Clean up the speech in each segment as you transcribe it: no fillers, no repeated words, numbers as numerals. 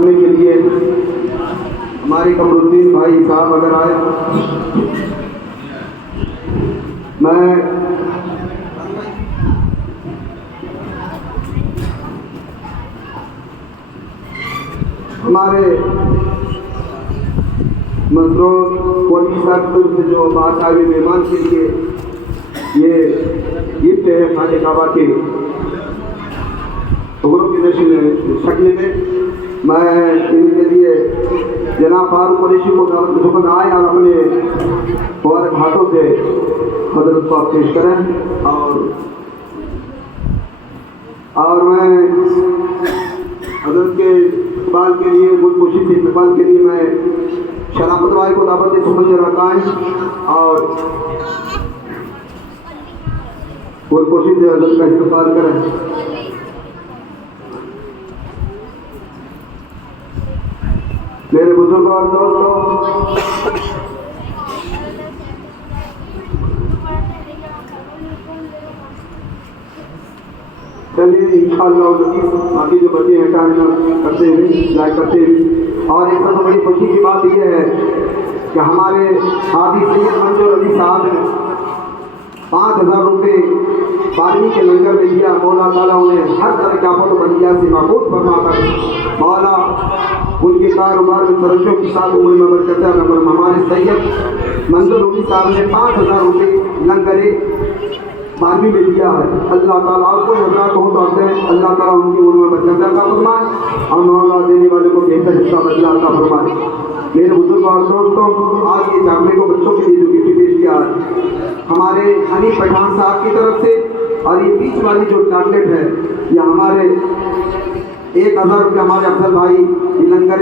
करने के लिए हमारे कमरुद्दीन भाई साहब अगर आए। मैं हमारे मजदूर कोली साहब से जो बात आई मेहमान के लिए ये गिफ्ट है खाने काबा के टुकड़ों की शक्ल में, मैं इनके लिए जनाब फारूक कुरैशी को दावत आए और अपने फौरन हाथों से हजरत को पेश करें। और मैं हजरत के इस्तेमाल के लिए खुशी से इस्तेमाल के लिए मैं शराफत भाई को दावत समझ रखाएँ और कोशिश से हजरत का इस्तेमाल करें। मेरे बुजुर्ग और दोस्तों, चलिए इंशाअल्लाह बाकी जो बच्चे हैं काम करते हुए लाइक करते हुए। और एक सबसे बड़ी खुशी की बात यह है कि हमारे हादी सैयद मंजूर अली साहब ने 5000 रुपये 12वीं के लंगर में दिया। मौला ताला उन्हें हर तरह के आफत बलिया से महफूज फरमाकर मौला उनके कारोबार में तरक्की के साथ उम्र में बरकत है। हमारे सैयद मंजूर अली साहब ने 5000 रुपये लंगर 12वीं में दिया है। अल्लाह ताला आपको हज़ार बहुत आते हैं। अल्लाह ताला उनकी उम्र में बरकत अता फरमाए और मौला देने वाले को बेहतर हिस्सा बदला अता फरमाए। मेरे बुजुर्ग और दोस्तों, आज ये जागने को बच्चों के लिए जो गिफ्ट पेश किया है हमारे हनीफ पठान साहब की तरफ से, और ये बीच वाली जो चॉकलेट है ये हमारे 1000 रुपये हमारे अफजल भाई लंगर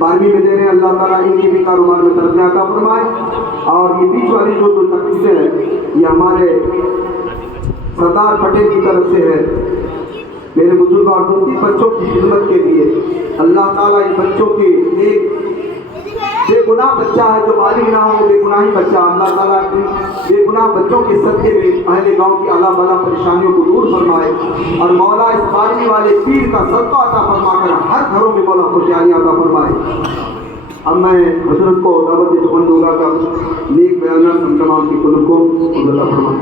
12वीं में दे रहे हैं। अल्लाह ताला इनके भी कारोबार में तरक्की अता फरमाए। और ये बीच वाली जो तकलीफें हैं ये हमारे सरदार पटेल की तरफ से है। मेरे बुजुर्ग और दोस्ती बच्चों की खिदमत के लिए अल्लाह ताला इन बच्चों के एक बेगुनाह बच्चा है जो बालिग ना हो, बेगुनाही बच्चा, अल्लाह ताला बेगुनाह बच्चों के सदके में अहले गांव की अल्लाह वाला परेशानियों को दूर फरमाए और मौला इस 12वीं वाले पीर का सदका अता फरमाकर हर घरों में मौला खुशहाली अता फरमाए। अब मैं हजरत को दावत सुमन दूंगा का नेक बयाना तमाम की कुल को अल्लाह फरमाए।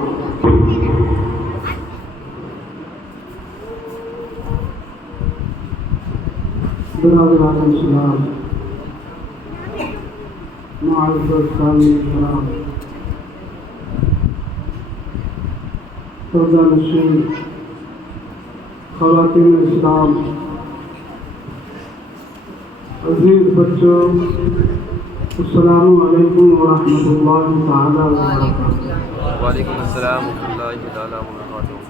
ख़वातीन इस्लाम, अज़ीज़ बच्चों, अस्सलामु अलैकुम व रहमतुल्लाहि तआला व बरकातुहू। वालेकुम अस्सलाम व रहमतुल्लाहि तआला व बरकातुहू।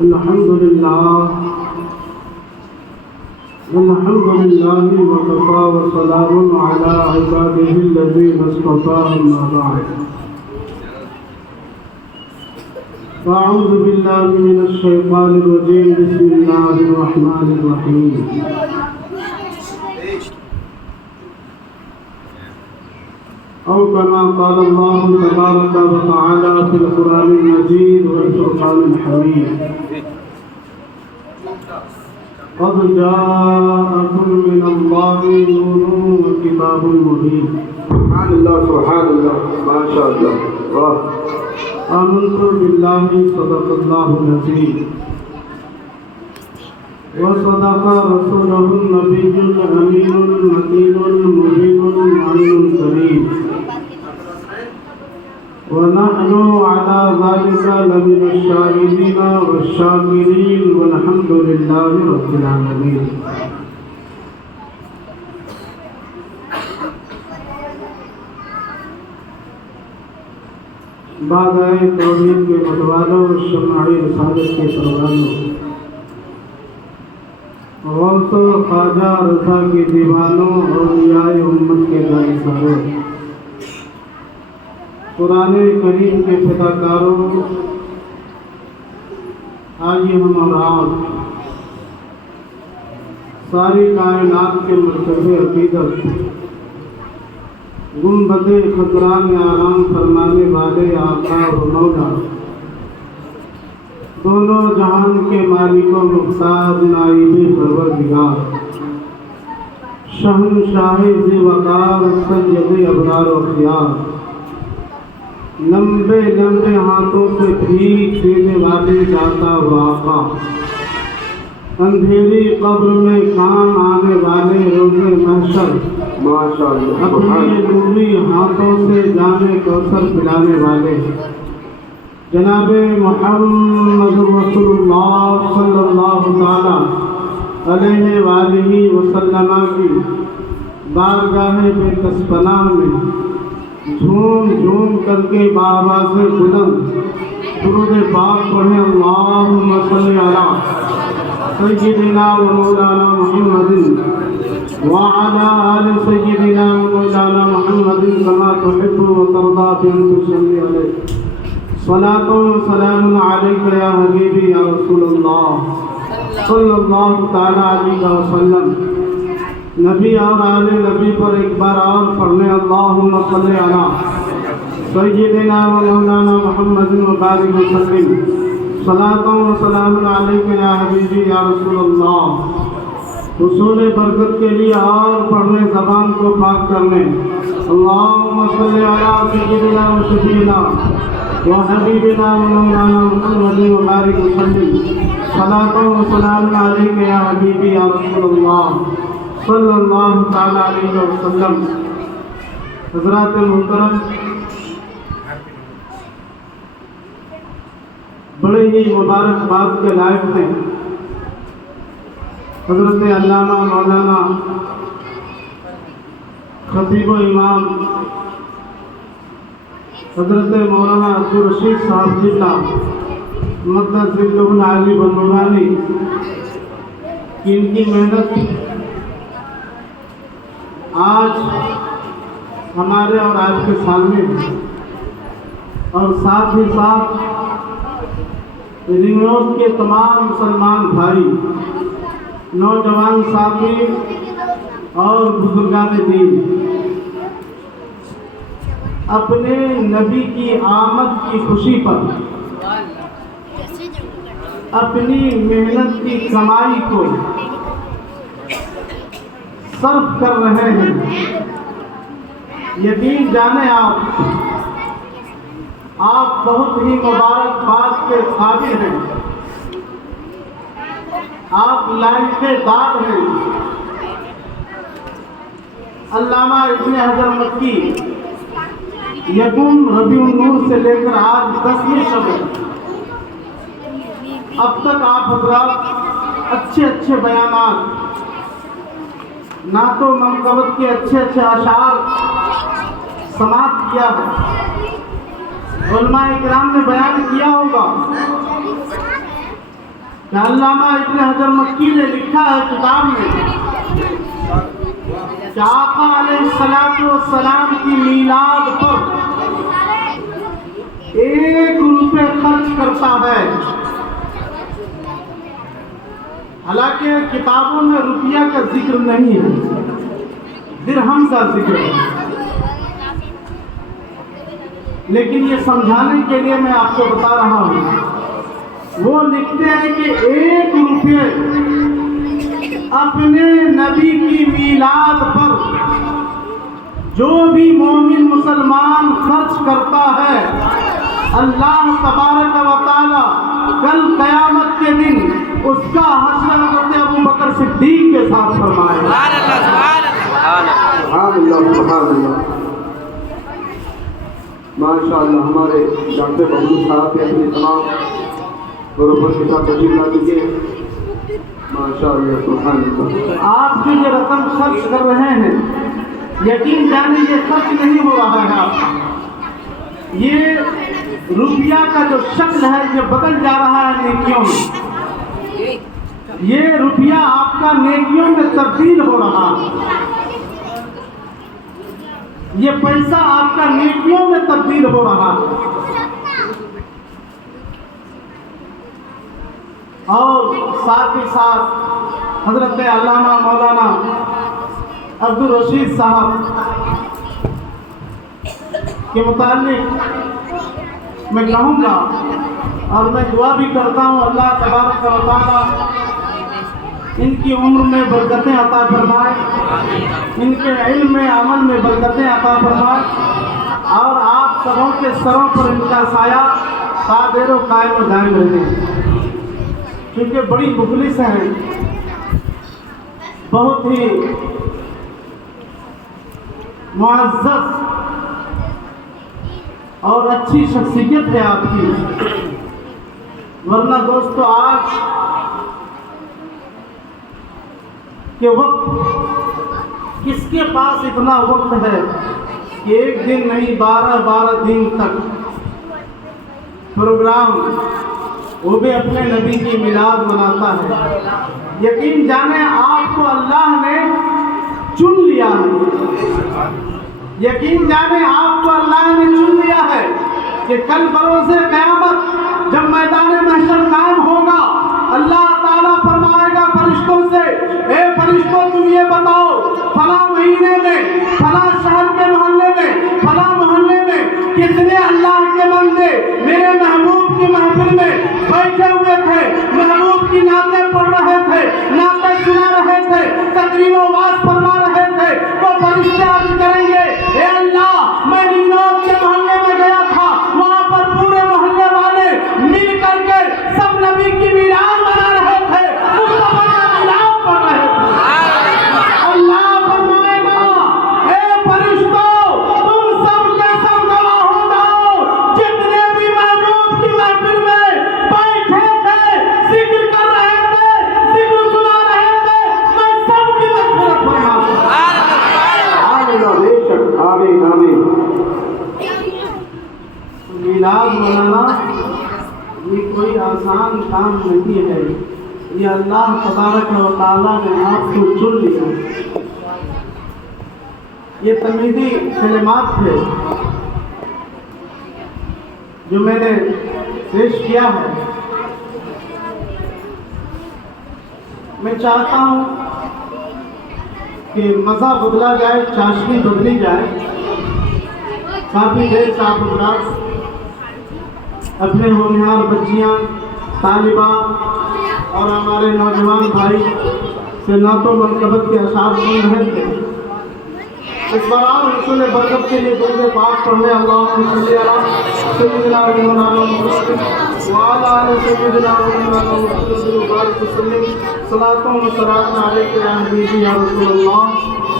अल्हम्दुलिल्लाह अल्हम्दुलिल्लाहि व कफ़ा व सलामुन अला इबादिहि अल्लज़ीना इस्तफ़ा, अम्मा बअद। अऊज़ु बिल्लाहि मिनश शैतानिर रजीम, बिस्मिल्लाहिर रहमानिर रहीम। औ कमा क़ाल अल्लाहु तबारक व तआला फ़िल क़ुरानिल मजीद वल फ़ुरक़ानिल हमीद। क़द जाअकुम मिनल्लाहि नूरुन व किताबुन मुबीन। सुभानअल्लाह सुभानअल्लाह माशाअल्लाह वाह। आमन्तु बिल्लाहि सदक़ल्लाहुल अज़ीम व सदक़ रसूलुहुन नबियुल अमीनुल मकीनुल मुबीनुल मुअमिनुल करीम व नहनु अला ज़ालिका लमिनश शाहिदीन वश्शाकिरीन वल्हम्दुलिल्लाहि रब्बिल आलमीन। बाग़-ए तौहीद के मतवालों, शमाए रिसालत के परवानों, गौस ख्वाजा रज़ा के दीवानों, औलियाए उम्मत के जानिसारों, कुरान करीम के फिदाकारों, आइए हम और आप सारी कायनात के मरतबे अक़ीदत गुंबदे खतरा में आराम फरमाने वाले आका और मौला दोनों जहान के मालिकों मुख्तार नाइबे परवरदिगार, शहंशाहे ज़िवकार सैयदे अबरार व अखियार, लंबे लंबे हाथों से भीख देने वाले दाता व आका, अंधेरी कब्र में काम आने वाले रोज़े महशर, माशाअल्लाह अपने नूरी हाथों से जाने कौसर पिलाने वाले जनाबे मुहम्मद रसूलुल्लाह सल्लल्लाहु ताला अलैहि वालिही वसल्लम की बारगाह बेकसपनाह में झूम झूम करके बाबा से बुलंद दुरूद पाक पढ़े। अल्लाहुम्मा सल्ली अला सय्यिदिना व मौलाना मुहम्मदिन व अला आलि सय्यिदिना व मौलाना मुहम्मदिन कमा तुहिब्बु व तर्दा बिन तुसल्ली अलैहि सलातो व सलामुन अलैका या हबीबी या रसूलल्लाह सल्लल्लाहु ताला अलैहि वसल्लम। नबी और आले नबी पर एक बार और पढ़ने अल्लाहुम्मा सल्ली अला सय्यिदिना व मौलाना मुहम्मदिन व बारिक वसल्लिम सलातो व सलामुन अलैका या हबीबी या रसूलल्लाह। हुसूल बरकत के लिए और पढ़ने ज़बान को पाक करने अल्लाहुम्मा सल्ली अला सय्यिदिना व शफीना व हबीबिना व मौलाना मुहम्मदिन व बारिक वसल्लिम सलातो व सलामुन अलैका या हबीबी या रसूलल्लाह सल्लल्लाहु ताला अलैहि वसल्लम। हज़रात मोहतरम, बड़े ही मुबारकबाद के लायक थे हज़रत अल्लामा मौलाना खतीब इमाम हज़रत मौलाना अब्दुल रशीद साहब जिला मद्दज़िल्लुहुल आली व नूरानी की इनकी मेहनत आज हमारे और आज के सामने, और साथ ही साथ रिंगरोड के तमाम मुसलमान भाई, नौजवान साथी और बुजुर्गान दीन अपने नबी की आमद की खुशी पर अपनी मेहनत की कमाई को सर्फ कर रहे हैं। यकीन जाने आप बहुत ही मुबारकबाद के काबिल हैं, आप लाइक़-ए-दाद हैं। अल्लामा इब्न हजर मक्की यकुम रबीउन नूर से लेकर आज 10वीं शब अब तक आप हज़रात अच्छे अच्छे बयानात, नातो मनक़बत के अच्छे अच्छे अशार समाप्त किया है। उलमा इकराम ने बयान किया होगा कि अल्लामा इब्न हजर मक्की ने लिखा है किताब में कि आका अलैहिस्सलातु वस्सलाम की मीलाद पर 1 रुपये खर्च करता है। हालांकि किताबों में रुपया का जिक्र नहीं है, दिरहम का जिक्र है, लेकिन ये समझाने के लिए मैं आपको बता रहा हूँ। वो लिखते हैं कि 1 रुपये अपने नबी की मीलाद पर जो भी मोमिन मुसलमान खर्च करता है, अल्लाह तबारक व तआला कल क़यामत के दिन उसका हश्र हज़रत अबू बकर सिद्दीक के साथ फरमाएगा। माशाअल्लाह। हमारे डॉक्टर बबलू साहब के अपने तमाम गुरुवर के साथ तशरीफ ला चुके हैं। माशाअल्लाह सुभान अल्लाह। आप जो ये रकम खर्च कर रहे हैं, यकीन जाने ये खर्च नहीं हो रहा है आपका, ये रुपया का जो शक्ल है ये बदल जा रहा है नेकियों में। ये रुपया आपका नेकियों में तब्दील हो रहा है, ये पैसा आपका नेकियों में तब्दील हो रहा है। और साथ ही साथ हजरत अल्लामा मौलाना अब्दुल रशीद साहब के मुतालिक मैं कहूँगा और मैं दुआ भी करता हूँ अल्लाह तबारक व तआला इनकी उम्र में बरकतें अता फरमाए, इनके इल्म में अमल में बरकतें अता फरमाए और आप सबों के सरों पर इनका साया सादेर व कायम व दायम रहे। क्योंकि बड़ी मुखलिस हैं, बहुत ही मुअज़्ज़ज़ और अच्छी शख्सियत है आपकी। वरना दोस्तों आज के वक्त किसके पास इतना वक्त है कि एक दिन नहीं 12-12 दिन तक प्रोग्राम, वो भी अपने नबी की मिलाद मनाता है। यकीन जाने आपको अल्लाह ने चुन लिया है, यकीन जाने आपको अल्लाह ने चुन लिया है कि कल बरोज़े क़यामत जब मैदान महशर कायम होगा, अल्लाह ताला फरमाएगा फरिश्तों से, ए फरिश्तों तुम ये बताओ फला महीने में, फला शहर के मोहल्ले में, फला मोहल्ले में कितने अल्लाह के बंदे मेरे महबूब की महफिल में बैठे हुए थे, महबूब की नातें पढ़ रहे थे, नातें सुना रहे थे, तकरीरों वाज फरमा रहे थे। तो फरिश्ते अर्ज़ करेंगे, ए अल्लाह मैं निगरान के मोहल्ले में गया था, वहाँ पर पूरे मोहल्ले वाले मिल करके सब नबी की मिलाद मना रहे थे, मुस्तफा का मिलाद पढ़ रहे थे। अल्लाह फरमाएगा, ए फरिश्तों तुम सब के सब गवाह हो जाओ, जितने भी महबूब की महफिल में बैठे थे, जिक्र कर रहे थे, जिक्र सुना रहे थे, मैं सबकी मग़फ़िरत फरमाऊंगा। बेशक आमीन आमीन। मिलाद मनाना ये कोई आसान काम नहीं है, ये अल्लाह तबारक व तआला ने आपको चुन लिया। ये तमीदी कलिमात थे जो मैंने पेश किया है। मैं चाहता हूँ कि मज़ा बदला जाए, चाशनी बदली जाए। काफ़ी देर से आप हज़रात अपने होनहार बच्चियाँ, तालिबा और हमारे नौजवान भाई से नातो मनकबत के अशार सुन रहे थे। इस बार आप रसूल बरकत के लिए दुरूद पाक पढ़ने अल्लाहुम्मा सल्ली अला सय्यिदिना व मौलाना मुहम्मद व अला आलि सय्यिदिना व मौलाना मुहम्मद व बारिक वसल्लिम सलातुन व सलामुन अलैका या हबीबी या रसूलल्लाह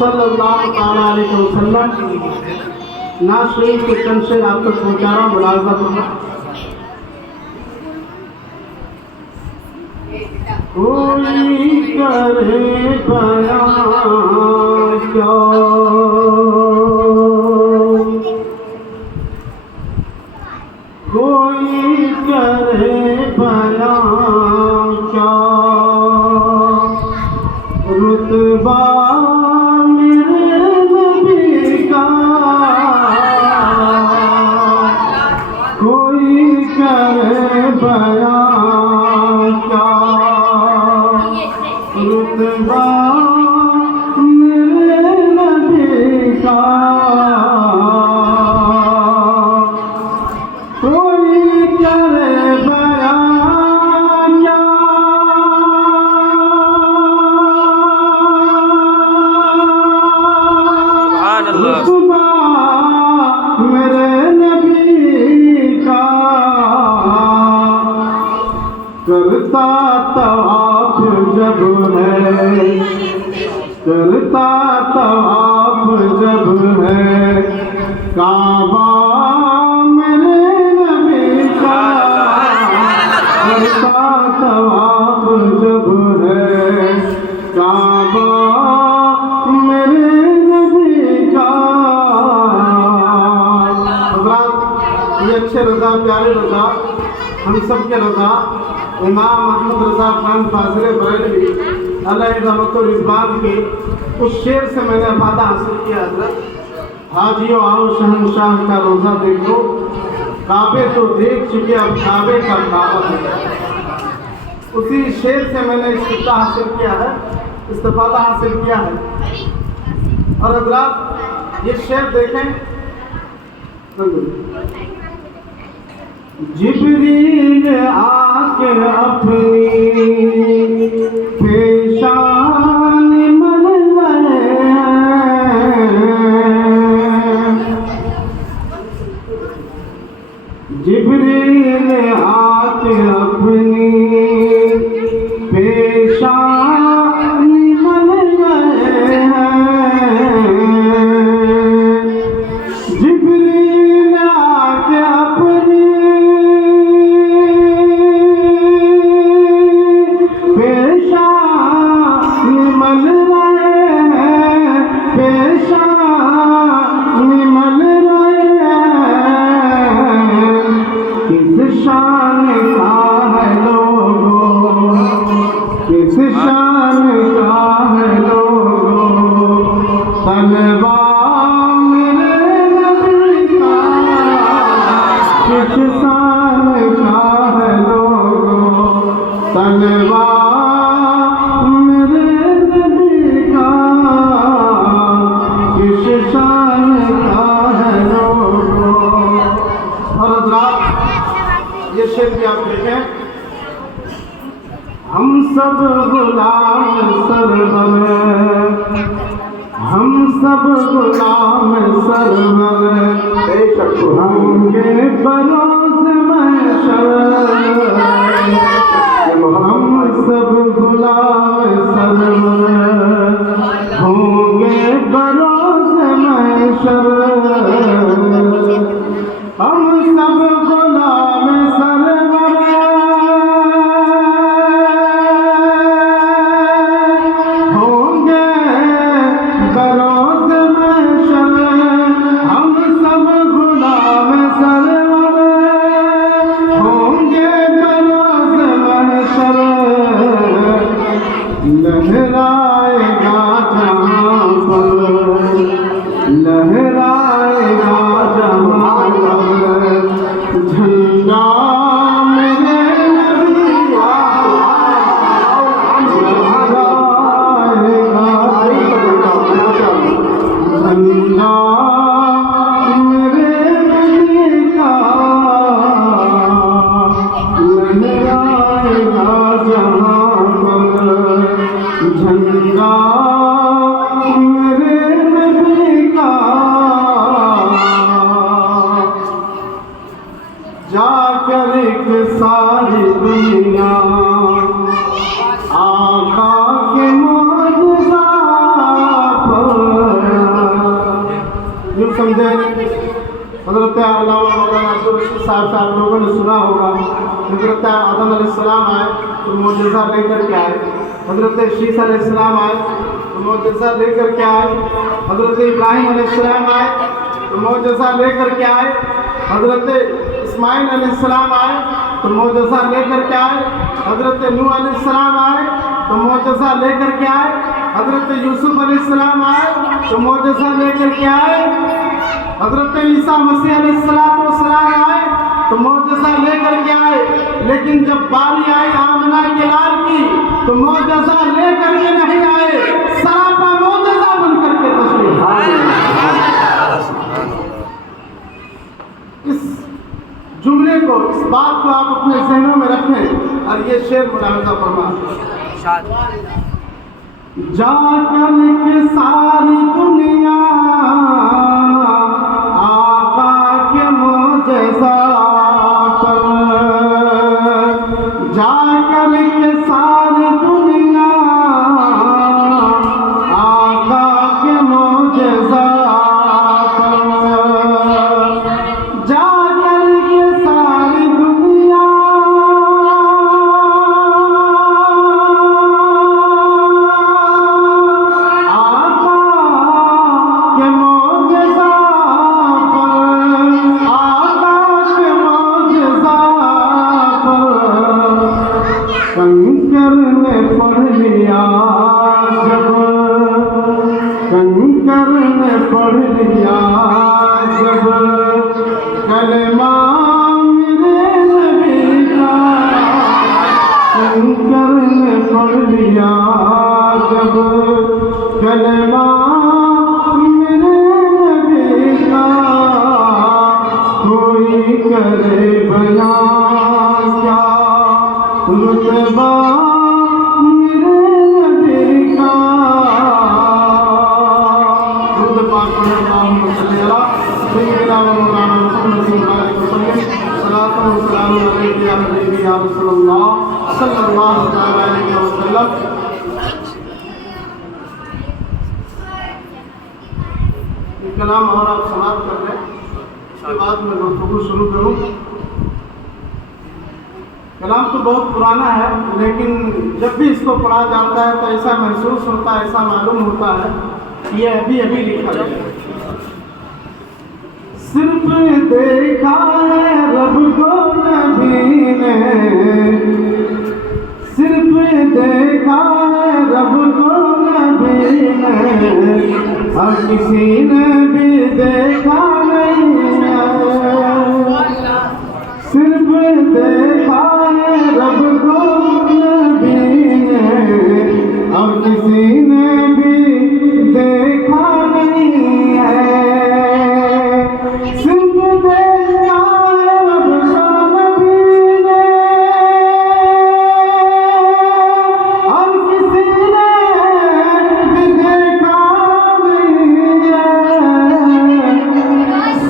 सल्लल्लाहु तआला अलैहि वसल्लम। नाज़ शरीफ के चंद शेर आप तक पहुँचा रहा हूँ, मुलाज़ा करना। कोई करे बयां क्या, कोई करे बयां क्या, रुतबा मेरे नबी का, कोई करे बयां क्या, रुतबा मेरे नबी का, कोई करे बयां क्या, रुतबा मेरे नबी का, करता तवाफ जब है, करता तवाफ जब है, काबा मेरे नबी का, करता तवाफ जब है, काबा मेरे नबी का। हज़रात ये अच्छे रज़ा, प्यारे रज़ा, हम सब के रज़ा इमाम अहमद रज़ा खान फाज़िल बरेलवी अलैहि रहमत व रिज़वान के उस शेर से मैंने अफादा हासिल किया। हज़रत हाजियो आओ शहंशाह का रोज़ा देखो, काबे तो देख चुके अब काबे का काबा है। उसी शेर से मैंने इस्तिफ़ा हासिल किया है, इस्तिफ़ादा हासिल किया है। और हज़रात ये शेर देखें, जिब्रील आके अपनी पेशान मल रहे हैं। जिब्रील आके अपनी पेशान मल रहे हैं। जिब्रील आके अपनी पेशान मल रहे हैं। पेशान मल रहे हैं। किस शान का है लोगों, किस शान का है लोगों, तलवा मेरे नबी का। किस शान का है लोगों, तलवा मेरे नबी का। किस शान का है लोगों। और हज़रात ये शेर भी आप देखें, हम सब गुलाम सरवर, हम सब गुलाम सरवर, बेशक होंगे बरोज़ महशर। हम सब गुलाम सरवर, होंगे बरोज़ महशर। हम सब गुलाम सरवर, होंगे बरोज़ महशर। हम सब गुलाम सरवर, होंगे बरोज़ महशर। लहराएगा जहाँ पर, लहराएगा जहाँ पर झंडा मेरे नबी का। लहराएगा झंडा मेरे नबी का। लहराएगा जहाँ पर झंडा मेरे नबी का। जाकर एक सारी दुनिया आका के मौजज़ा पर। यूँ समझे हज़रत अल्लामा मौलाना अब्दुल रशीद साहब से आप लोगों ने सुना होगा, हज़रत आदम अलैहिस्सलाम आए तो मौजज़ा लेकर के आए। हज़रत शीस अलैहिस्सलाम आए तो मौजज़ा लेकर के आए। हज़रत इब्राहीम अलैहिस्सलाम आए तो मौजज़ा लेकर के आए। हज़रत इस्माइल अलैहिस्सलाम आए तो मौजज़ा लेकर के आए। हज़रत नूह अलैहिस्सलाम आए तो मौजज़ा लेकर के आए। हज़रत यूसुफ अलैहिस्सलाम आए तो मौजज़ा लेकर के आए। हज़रत ईसा मसीह अलैहिस्सलाम आए तो मौजज़ा लेकर के आए। लेकिन जब बारी आई आमना के लाल की तो मौजज़ा लेकर के नहीं आए, सरापा मौजज़ा बनकर के तशरीफ आए। इस जुमले को, इस बात को आप अपने ज़हनों में रखें और ये शेर मुलाहज़ा फरमाएं। जाकर के सारी दुनिया आका के मौजज़ा पर। जाकर के सारी दुनिया आका के मौजज़ा पर। जाकर के सारी दुनिया आका के मौजज़ा पर। आका के मौजज़ा पर। कंकर ने पढ़ लिया जब, कंकर ने पढ़ लिया जब कलमा मेरे नबी का। कंकर ने पढ़ लिया जब कलमा मेरे नबी का। कोई करे बयां वस्सलाम अलैका या हबीबी या रसूलल्लाह सल्लल्लाहु अलैहि वसल्लम। ये कलाम और आप समाप्त कर लें, उसके बाद मैं गुफ्तगू शुरू करूँ। कलाम तो बहुत पुराना है, लेकिन जब भी इसको पढ़ा जाता है तो ऐसा महसूस होता है, ऐसा मालूम होता है कि ये अभी अभी लिखा गया है। सिर्फ देखा है रब को नबी ने, सिर्फ देखा है रब को नबी ने, और किसी ने भी देखा नहीं है। सिर्फ देखा है रब को नबी ने, और किसी ने भी देखा नहीं है। सिर्फ देखा है रब को नबी ने, और किसी ने भी देखा नहीं है।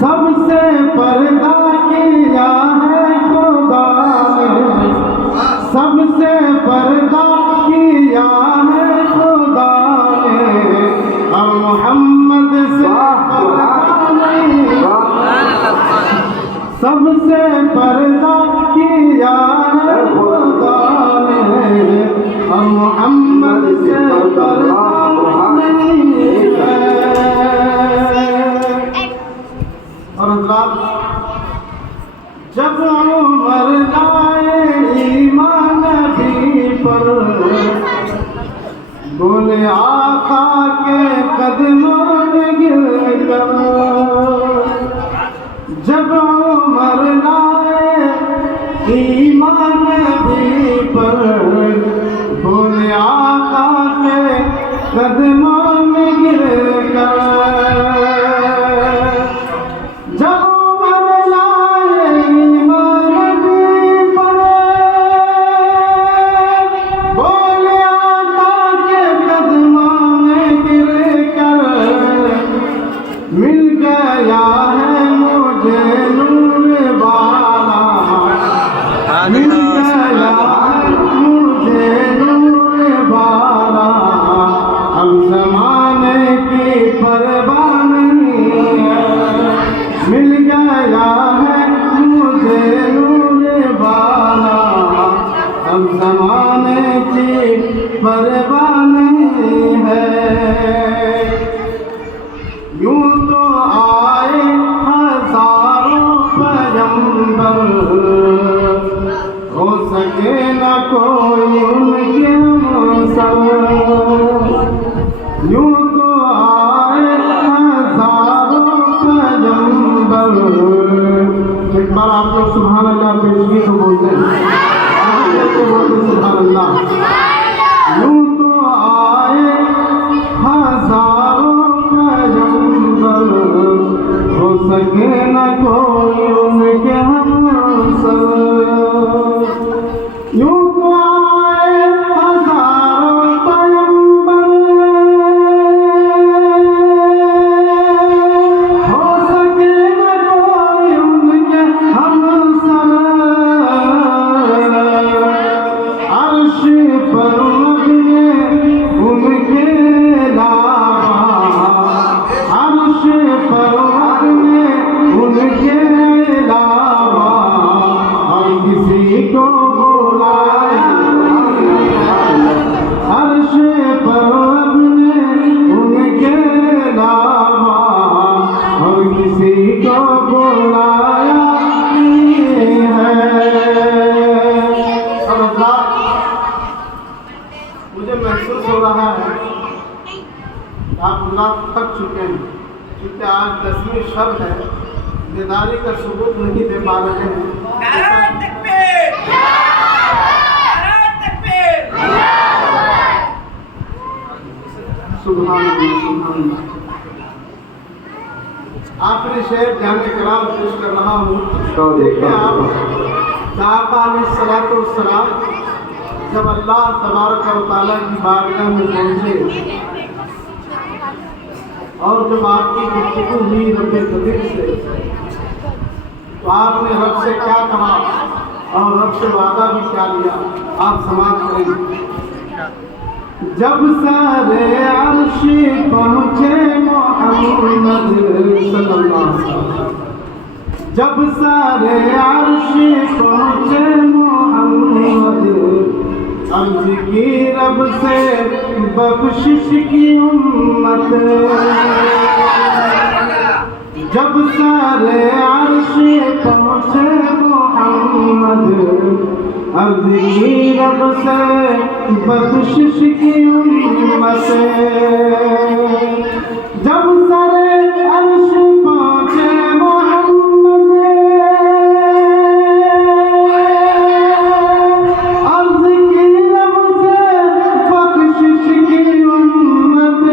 सबसे पर्दा किया है खुदा ने, सबसे पर्दा किया है खुदा ने, और मोहम्मद से पर्दा नहीं। सबसे पर्दा किया है खुदा ने, और मोहम्मद से पर्दा नहीं है। और अल्लाह जब उमर लाए ईमान भी पर, बोले आका के कदमों में गिर कर। जब उमर लाए ईमान भी पर, बोले आका के कदमों में गिर कर। जब बेदारी का सबूत नहीं दे पा रहे हैं। सुभान अल्लाह। आखिरी शेर जाने कलाम पेश कर रहा हूँ। देखिए आप, आका अलैहिस्सलाम जब अल्लाह तबारक व तआला की बारगाह में पहुँचे और जब आपकी गुफ्तगू हुई रब्बे कदीर से, तो आपने रब से क्या कहा और रब से वादा भी क्या लिया, आप समाप्त करेंगे। जब सारे अर्श पहुँचे मोहम्मद सल्लल्लाहु अलैहि वसल्लम, जब सारे अर्श पहुँचे मोहम्मद, अर्ज की रब से बख्शिश की उम्मत। जब सारे अर्श पहुँचे मोहम्मद, अर्ज की रब से बख्शिश की उम्मत। जब सारे अर्श पहुँचे मोहम्मद, अर्ज की रब से बख्शिश की उम्मत।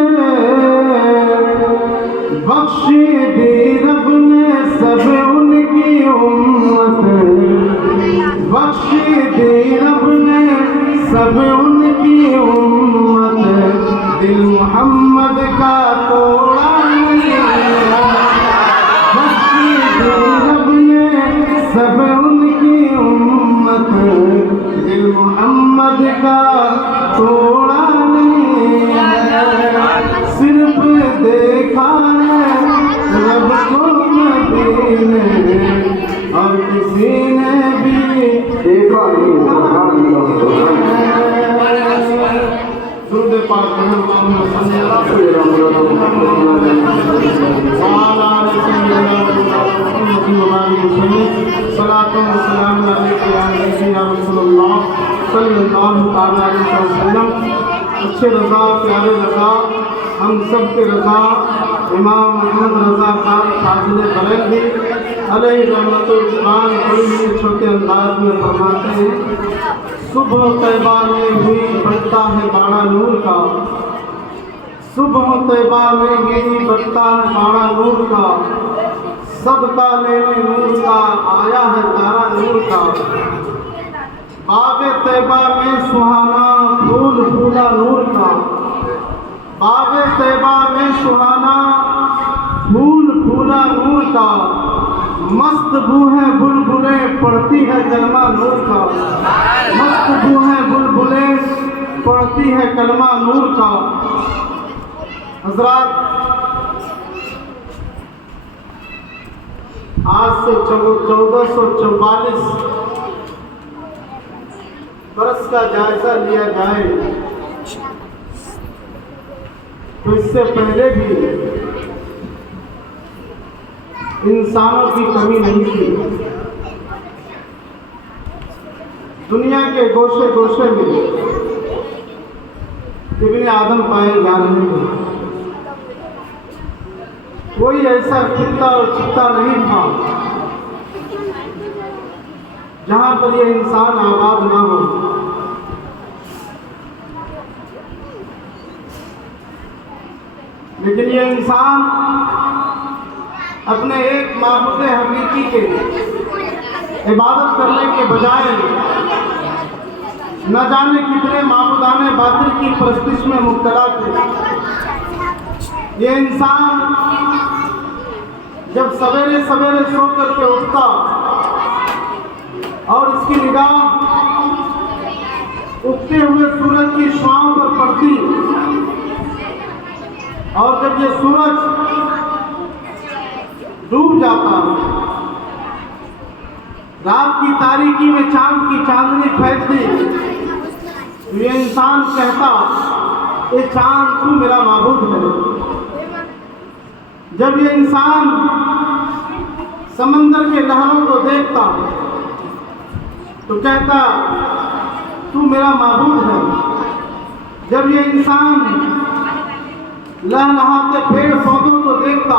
बख्शी दी रब ने सब उनकी उम्मत, बख्शी दी रब ने सब उनकी उम्मत। दिल मोहम्मद का तोड़ा नहीं, बख्शी दी रब ने सब उनकी उम्मत। दिल मोहम्मद का तोड़ा नहीं, सिर्फ देखा है रब को नबी ने और किसी ने भी देखा नहीं। दुरूद पाक अल्लाहुम्मा सल्ली अला सलातो व सलाम अलैका या रसूलल्लाह सल्लल्लाहु अलैहि वसल्लम। अच्छे रज़ा प्यारे रज़ा हम सब के रज़ा इमाम अहमद रज़ा खान फाज़िल बरेलवी अलैहि रहमतुल कुरान बड़े ही छोटे अंदाज में फरमाते हैं, सुबह तैबा में हुई बढ़ता है बाड़ा नूर का, सुबह तैबा में यही बढ़ता है बाड़ा नूर का। सदका लेने नूर का आया है तारा नूर का। बाग़े तैबा में सुहाना फूल फूला नूर का, बाग़े तैबा में सुहाना फूल फूला नूर का। मस्त बू है बुलबुलें पढ़ती है कलमा नूर का, मस्त बू है बुलबुलें पढ़ती है कलमा नूर का। हज़रात, आज से 1444 बरस का जायजा लिया जाए तो इससे पहले भी इंसानों की कमी नहीं थी। दुनिया के गोशे गोशे में इब्ने आदम पाए जा रहे हैं। कोई ऐसा खित्ता और चित्ता नहीं था जहाँ पर ये इंसान आबाद ना हो। लेकिन ये इंसान अपने एक माबूद हकीकी के इबादत करने के बजाय न जाने कितने माबूदाने बातिल की परस्तिश में मुब्तला थे। ये इंसान जब सवेरे सवेरे सो करके उठता और इसकी निगाह उगते हुए सूरज की छांव पर पड़ती और जब ये सूरज डूब जाता, रात की तारीकी में चांद की चांदनी फैलती, ये इंसान कहता, ये चांद तू मेरा माबूद है। जब ये इंसान समंदर के लहरों को देखता तो कहता, तू मेरा माबूद है। जब ये इंसान लहलहाते पेड़ पौधों को देखता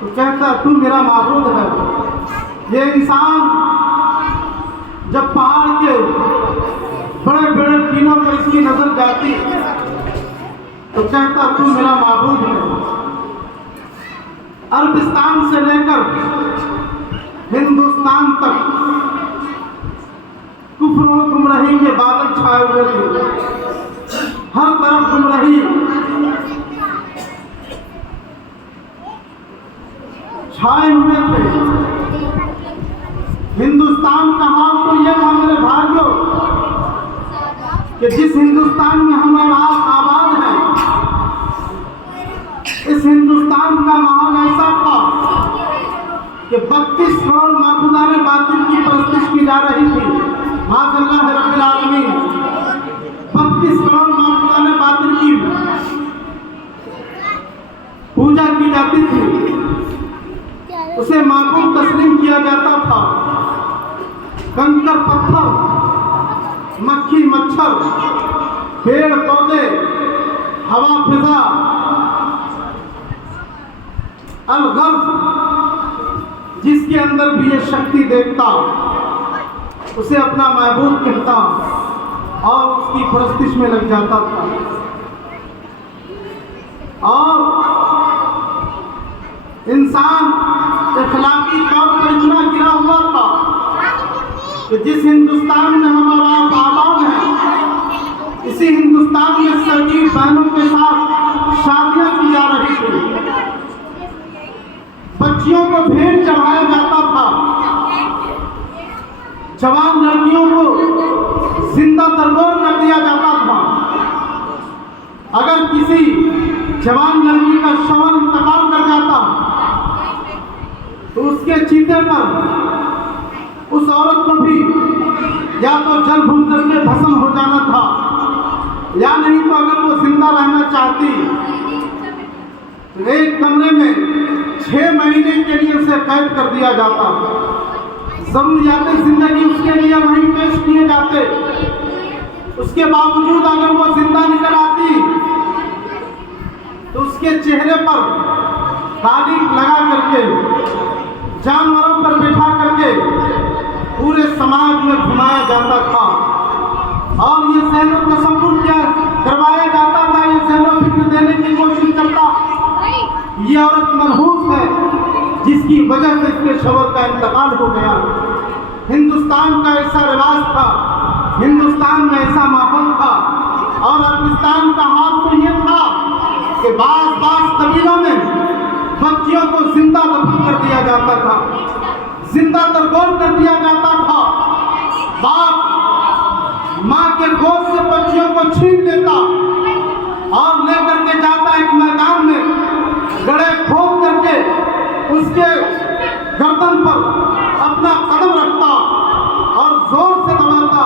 तो कहता, तू मेरा माबूद है। ये इंसान जब पहाड़ के बड़े बड़े टीलों पर इसकी नजर जाती तो कहता, तू मेरा माबूद है। अरबिस्तान से लेकर हिंदुस्तान तक कुफ्र और गुमराही के बादल छाए हुए थे। हर तरफ गुमराही छाए हुए थे। जिस हिंदुस्तान में हम और आप आबाद हैं, इस हिंदुस्तान का माहौल ऐसा था कि 32 करोड़ माबूदाने बातिल की परस्तिश की जा रही थी। माज़अल्लाह रब्बिल आलमीन, 32 करोड़ माबूदाने बातिल की पूजा की जाती थी, उसे माबूद तस्लीम किया जाता था। कंकर पत्थर, मक्खी मच्छर, पेड़ पौधे, हवा फिजा, अलगर्फ, जिसके अंदर भी ये शक्ति देखता उसे अपना महबूब कहता और उसकी परस्तिश में लग जाता था। और इंसान इखलाकी तौर पर इतना गिरा हुआ था कि जिस हिंदुस्तान में हम और आप आबाद हैं, इसी हिंदुस्तान में सगी बहनों के साथ शादियां की जा रही थी। बच्चियों को भेंट चढ़ाया जाता था, जवान लड़कियों को जिंदा तरबोर कर दिया जाता था। अगर किसी जवान लड़की का शौहर इंतकाल कर जाता तो उसके चीते पर उस औरत को भी या तो जल भून करके भस्म हो जाना था, या नहीं तो अगर वो जिंदा रहना चाहती तो एक कमरे में 6 महीने के लिए उसे कैद कर दिया जाता। जरूरियात जिंदगी उसके लिए वहीं पेश किए जाते। उसके बावजूद अगर वो जिंदा निकल आती तो उसके चेहरे पर तारीख लगा करके, जानवरों पर बैठा करके पूरे समाज में घुमाया जाता था। और ये ज़हन व तसव्वुर क्या करवाया जाता था, ये ज़हन व फिक्र देने की कोशिश करता ये औरत मनहूस है जिसकी वजह से इसके शौहर का इंतकाल हो गया। हिंदुस्तान का ऐसा रिवाज था, हिंदुस्तान में ऐसा माहौल था। और अफगानिस्तान का हाल तो ये था कि बास कबीलों में बच्चियों को जिंदा दफन कर दिया जाता था, जिंदा तरगोर कर दिया जाता था। बाप माँ के गोद से बच्चियों को छीन लेता और लेकर के जाता एक मैदान में, गड़े खोद करके उसके गर्दन पर अपना कदम रखता और जोर से दबाता।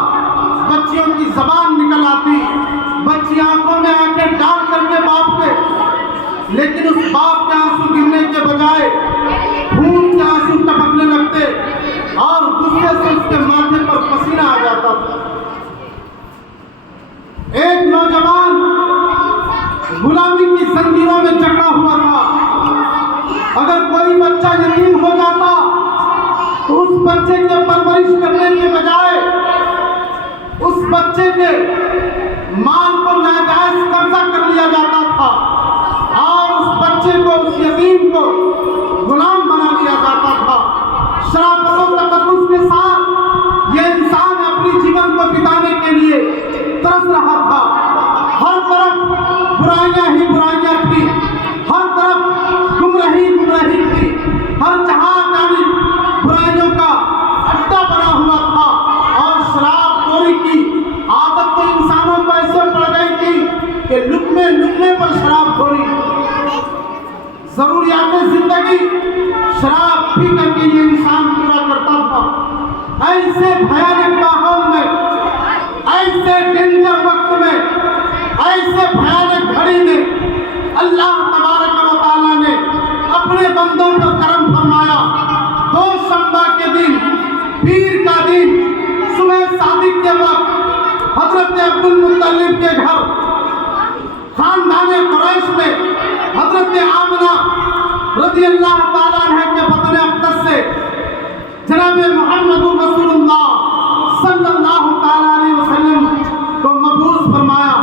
बच्चियों की जबान निकल आती, बच्ची आंखों में आंखें डाल करके बाप के, लेकिन उस बाप के आंसू गिरने के बजाय खून के आंसू टपकने लगते और गुस्से से उसके माथे पर पसीना आ जाता था। एक नौजवान गुलामी की जंजीरों में जकड़ा हुआ था। अगर कोई बच्चा यतीम हो जाता तो उस बच्चे के परवरिश करने के बजाय उस बच्चे के माल पर नाजायज कब्जा कर लिया जाता था और उस बच्चे को, उस यतीम को गुलाम बना लिया जाता था। शराफत और तकद्दुस के साथ ये इंसान अपनी जीवन को बिताने के लिए तरस रहा था। हर तरफ बुराइयां ही बुराइयां थी, हर तरफ गुमराही थी, हर जहां जानिब बुराइयों का अड्डा बना हुआ था। और शराबखोरी की आदत तो इंसानों को ऐसे पड़ गई थी कि लुकमे पर शराबखोरी, जरूरियात जिंदगी शराब पी करके ये इंसान पूरा करता था। ऐसे भयानक माहौल में, ऐसे डेंजर वक्त में, ऐसे भयानक घड़ी में अल्लाह तबारक व तआला ने अपने बंदों पर करम फरमाया। दोशंबा के दिन, पीर का दिन, सुबह सादिक के वक्त हजरत अब्दुल मुत्तलिब के घर खानदाने कुरैश में हजरत आमना रज़ी अल्लाह ताला अन्हा के बतन अक़दस से जनाब मुहम्मदुर रसूलुल्लाह सल्लल्लाहु ताला अलैहि वसल्लम को मबूस फरमाया।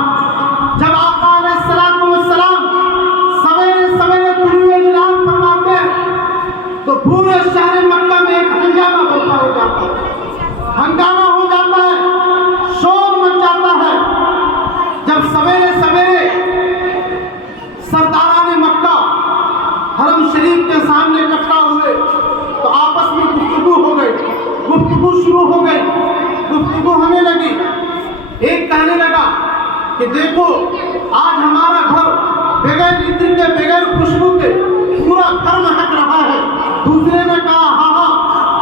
जब आका अलैहिस्सलातु वस्सलाम सवेरे सवेरे तुलूए जलाल फरमाते तो पूरे शहर मक्का में एक हंगामा बरपा हो जाता है, हंगामा हो जाता है, शोर मच जाता है। जब सवेरे सवेरे सरदाराने मक्का हरम शरीफ के सामने इकट्ठा हुए तो आपस में गुफ्तगू हो गई, गुफ्तगू शुरू हो गई, गुफ्तगू होने लगी। एक कहने लगा कि देखो आज हमारा घर बगैर इत्र के बगैर खुशबू के पूरा घर महक रहा है। दूसरे ने कहा हाँ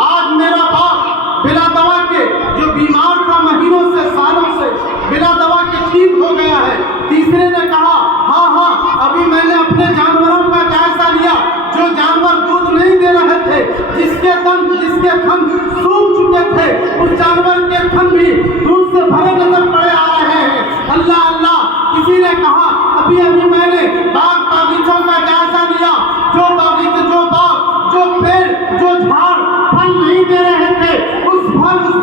आज मेरा बाप बिना दवा के जो बीमार था महीनों से सालों से बिना दवा के ठीक हो गया है। तीसरे ने कहा हाँ अभी मैंने अपने जानवरों का जायजा लिया जो जानवर दूध नहीं दे रहे थे, जिसके थन सूख चुके थे उस जानवर के थन भी दूध से भरे नजर पड़े आ रहे हैं। अल्लाह अल्लाह। किसी ने कहा अभी मैंने बाग बागीचों का जायजा लिया, जो बागीचे जो बाग जो पेड़ जो झाड़ फल नहीं दे रहे थे उस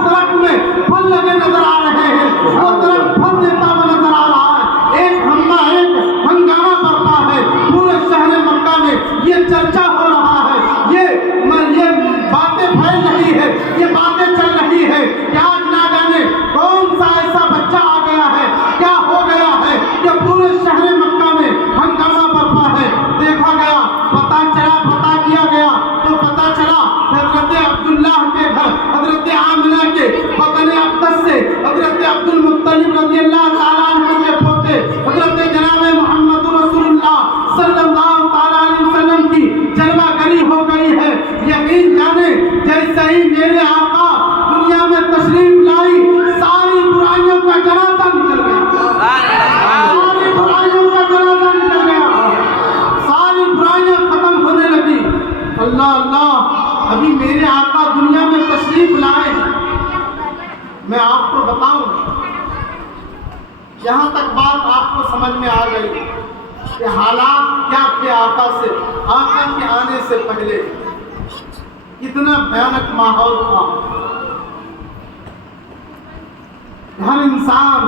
दरख्त में फल लगे नजर आ रहे हैं, वो दरख्त फल देता हुआ नजर आ रहा है। एक हंगामा बरपा है पूरे शहर मक्का में, ये चर्चा हो रहा है, ये बातें फैल रही है, ये बातें चल रही है कि आज ना जाने कौन सा ऐसा बच्चा आ गया है, क्या हो गया है कि पूरे शहर मक्का में हंगामा बरपा है। देखा गया, पता किया गया तो पता चला हजरत अब्दुल्लाह के घर हजरत आमिना के बतन अब्दस से हजरत अब्दुल मुत्तलिब रज़ियल्लाहु ताला अन्हु के पोते हजरत जनाब मोहम्मद रसूलुल्लाह सल्लल्लाहु ताला अलैहि वसल्लम की जलवागरी हो गई है। यकीन जाने जैसे ही मेरे आका दुनिया में तशरीफ लाई सारी बुराइयों का जनाजा निकल गया, सारी बुराइयों का जनाजा निकल गया, सारी बुराइयां खत्म होने लगी। अल्लाह अल्लाह। अभी मेरे आका दुनिया में तशरीफ लाए, मैं आपको बताऊं जहां तक बात आपको समझ में आ गई कि हालात क्या थे आका के आने से पहले, कितना भयानक माहौल था। हर इंसान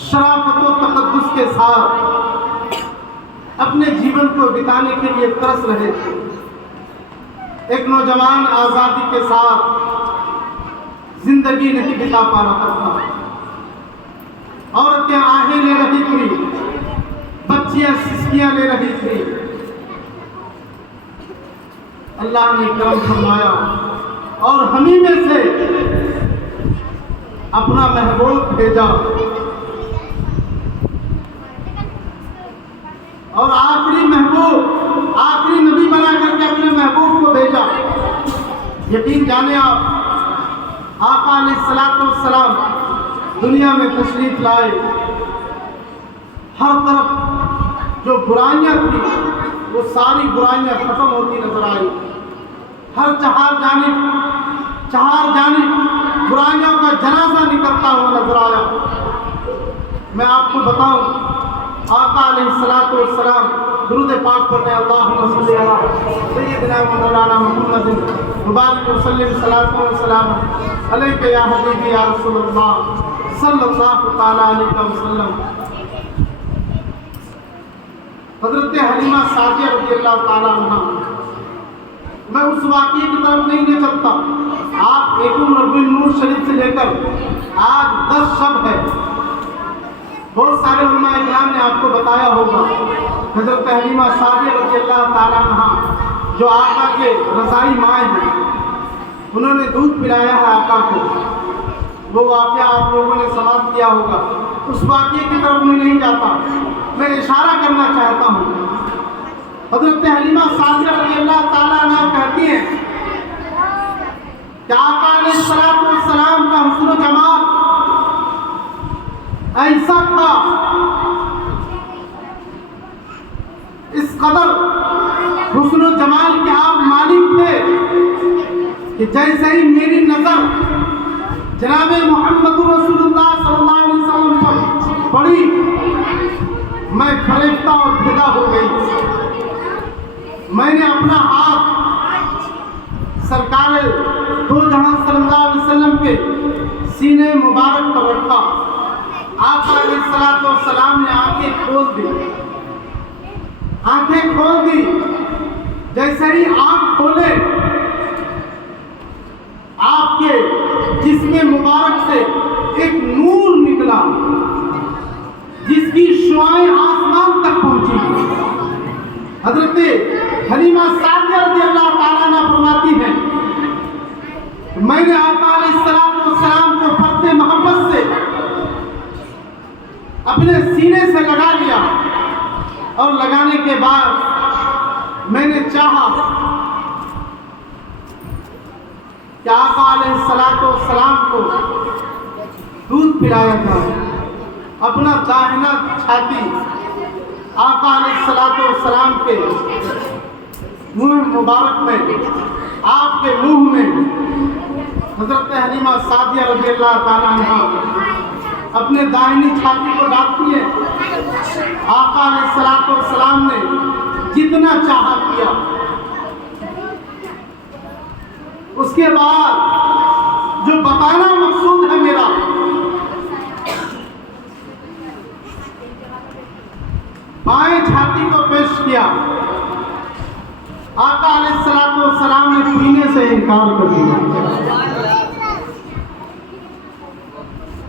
शराफत व तकद्दुस के साथ अपने जीवन को बिताने के लिए तरस रहे थे। एक नौजवान आज़ादी के साथ जिंदगी नहीं बिता पा रहा था, औरतें आहें ले रही थी, बच्चियां सिसकियां ले रही थी। अल्लाह ने करम फरमाया और हमी में से अपना महबूब भेजा और आखिरी महबूब आखिरी नबी बना करके अपने महबूब को भेजा। यकीन जाने आप आका अलैहिस्सलातु वस्सलाम दुनिया में तशरीफ लाए, हर तरफ जो बुराइयां थी वो सारी बुराइयां खत्म होती नजर आई। हर चार जानिब बुराइयों का जनाजा निकलता हुआ नजर आया। मैं आपको बताऊं आका अलैहिस्सलातु वस्सलाम दुरूद पाक पढ़ने अल्लाहुम्मा सल्ली अला सय्यिदिना मौलाना मुहम्मदिन मुबारक वसल्लम सलातो व सलाम अलैका या हबीबी या रसूलुल्लाह सल्लल्लाहु तआला अलैहि वसल्लम। हजरत हलीमा सादिया रज़ियल्लाहु ताला अन्हा, मैं उस वाक़ये की तरफ नहीं ले सकता। आप एकुम रब्बिल नूर शरीफ से लेकर आज 10 शब है, बहुत सारे उलमा इकराम ने आपको बताया होगा। हजरत हलीमा सादिया रज़ियल्लाहु ताला अन्हा जो आका के रज़ाई माए हैं, उन्होंने दूध पिलाया है आका को, वो वाक़या आप लोगों ने समाप्त किया होगा। उस वाक़ये की तरफ मैं नहीं जाता, मैं इशारा करना चाहता हूँ। हजरत हलीमा सादिया रज़ियल्लाहु ताला अन्हा कहती हैं कि आका अलैहिस्सलातु वस्सलाम का हुस्न जमाल ऐसा था, इस कदर हुस्न जमाल के आप मालिक थे कि जैसे ही मेरी नजर जनाब मोहम्मद रसूलुल्लाह सल्लल्लाहु अलैहि वसल्लम पर पड़ी, मैं फरेफ्ता और फिदा हो गई। मैंने अपना हाथ सरकार दो जहां सल्लल्लाहु अलैहि वसल्लम के सीने मुबारक पर रखा। आका अलैहिस्सलातु वस्सलाम ने आंखें खोल दी। जैसे ही आंख खोले, आपके जिस्म मुबारक से एक नूर निकला जिसकी शुआएं आसमान तक पहुंची। हजरत हलीमा सादिया रज़ियल्लाहु ताला अन्हा फरमाती हैं, मैंने आका अलैहिस्सलातु वस्सलाम को फर्ज़ मोहब्बत अपने सीने से लगा लिया और लगाने के बाद मैंने चाहा कि आका अलैहिस्सलाम को दूध पिलाया था। अपना दाहिना छाती आका अलैहिस्सलाम के मुंह मुबारक में, आपके मुंह में हजरत हलीमा सादिया रज़ियल्लाहु ताला अन्हा अपने दाहिनी छाती को डालती है। आका अलैहिस्सलाम ने जितना चाहा किया। उसके बाद जो बताना मकसूद है मेरा, बाएं छाती को पेश किया। आका अलैहिस्सलाम ने पीने से इनकार कर दिया।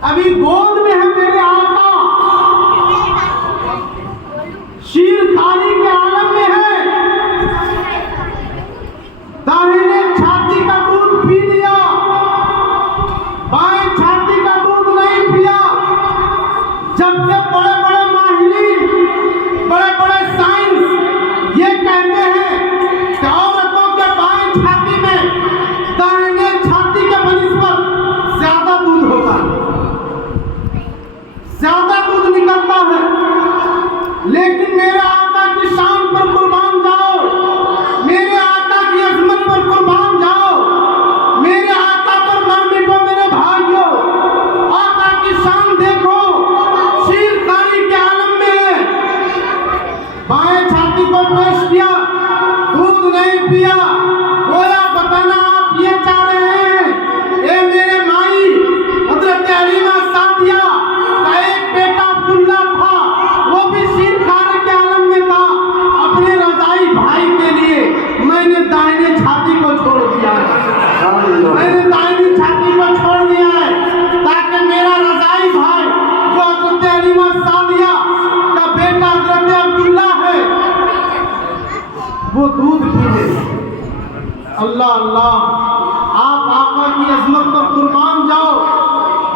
अभी गोद में है मेरे आका, शीर खाली के आलम में है। दाहिने छाती का दूध पी लिया, बाएं छाती का दूध नहीं पिया। जबकि बड़े बड़े माहिरीन, बड़े बड़े साइंस ये कहते हैं कि औरतों के बाएं छाती में दाहिने छाती के बनिस्बत ज्यादा दूध होता है, ज्यादा दूध निकलता है। लेकिन मेरे आका की शान पर कुर्बान जाओ, मेरे आका की अजमत पर कुर्बान जाओ, मेरे आका पर मर मिटो मेरे भाइयों। आका की शान देखो, शीर कारी के आलम में है। बाएं छाती को पेश किया, दूध नहीं पिया। गोया बताना आप ये चाह रहे हैं, ए मेरे माई हजरत हलीमा सादिया का एक बेटा अब्दुल्ला था, वो भी शीर खाने के आलम में था। अपने रजाई भाई के लिए मैंने दाहिने छाती को छोड़ दिया है, मैंने दाहिनी छाती को छोड़ दिया है, ताकि मेरा रजाई भाई जो हजरत हलीमा सादिया का बेटा हजरत अब्दुल्ला है, वो दूध पी ले। अल्लाह अल्लाह, आप आका की अजमत पर कुर्बान जाओ।